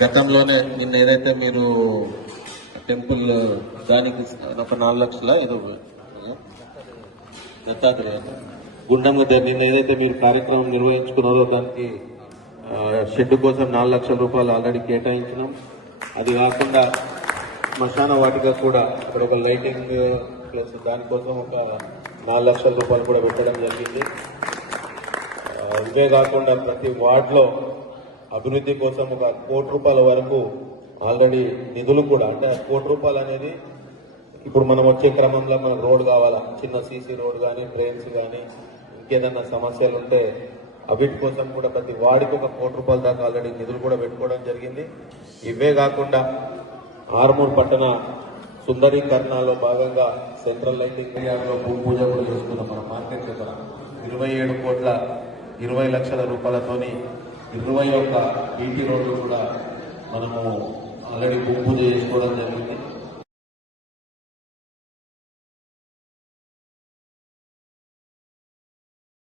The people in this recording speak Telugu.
గతంలోనే నిన్న ఏదైతే మీరు టెంపుల్ దానికి ఒక నాలుగు లక్షల ఏదో దత్తాత్రేయ గుండం నిన్న ఏదైతే మీరు కార్యక్రమం నిర్వహించుకున్నారో దానికి షెడ్ కోసం నాలుగు లక్షల రూపాయలు ఆల్రెడీ కేటాయించినాం. అది కాకుండా శ్మశాన వాటిగా కూడా అక్కడ ఒక లైటింగ్ ప్లస్ దానికోసం ఒక నాలుగు లక్షల రూపాయలు కూడా పెట్టడం జరిగింది. ఇవే కాకుండా ప్రతి వార్డులో అభివృద్ధి కోసం ఒక కోటి రూపాయల వరకు ఆల్రెడీ నిధులు కూడా అంటే కోటి రూపాయలు అనేది ఇప్పుడు మనం వచ్చే క్రమంలో మనకు రోడ్ కావాలా? చిన్న సీసీ రోడ్ కానీ డ్రైన్స్ కానీ ఇంకేదన్నా సమస్యలు ఉంటే అవిటి కోసం కూడా ప్రతి వాడికి ఒక కోటి రూపాయల దాకా ఆల్రెడీ నిధులు కూడా పెట్టుకోవడం జరిగింది. ఇవే కాకుండా ఆర్మూర్ పట్టణ సుందరీకరణలో భాగంగా సెంట్రల్ లైటింగ్ ఏరియాలో భూ పూజ కూడా చేసుకున్నాం మన. మార్కెట్ దగ్గర ఇరవై ఏడు కోట్ల ఇరవై లక్షల రూపాయలతోని ఇరవై ఒక్క బీటీ రోడ్లు కూడా మనము ఆల్రెడీ గుంపు చేసుకోవడం జరిగింది.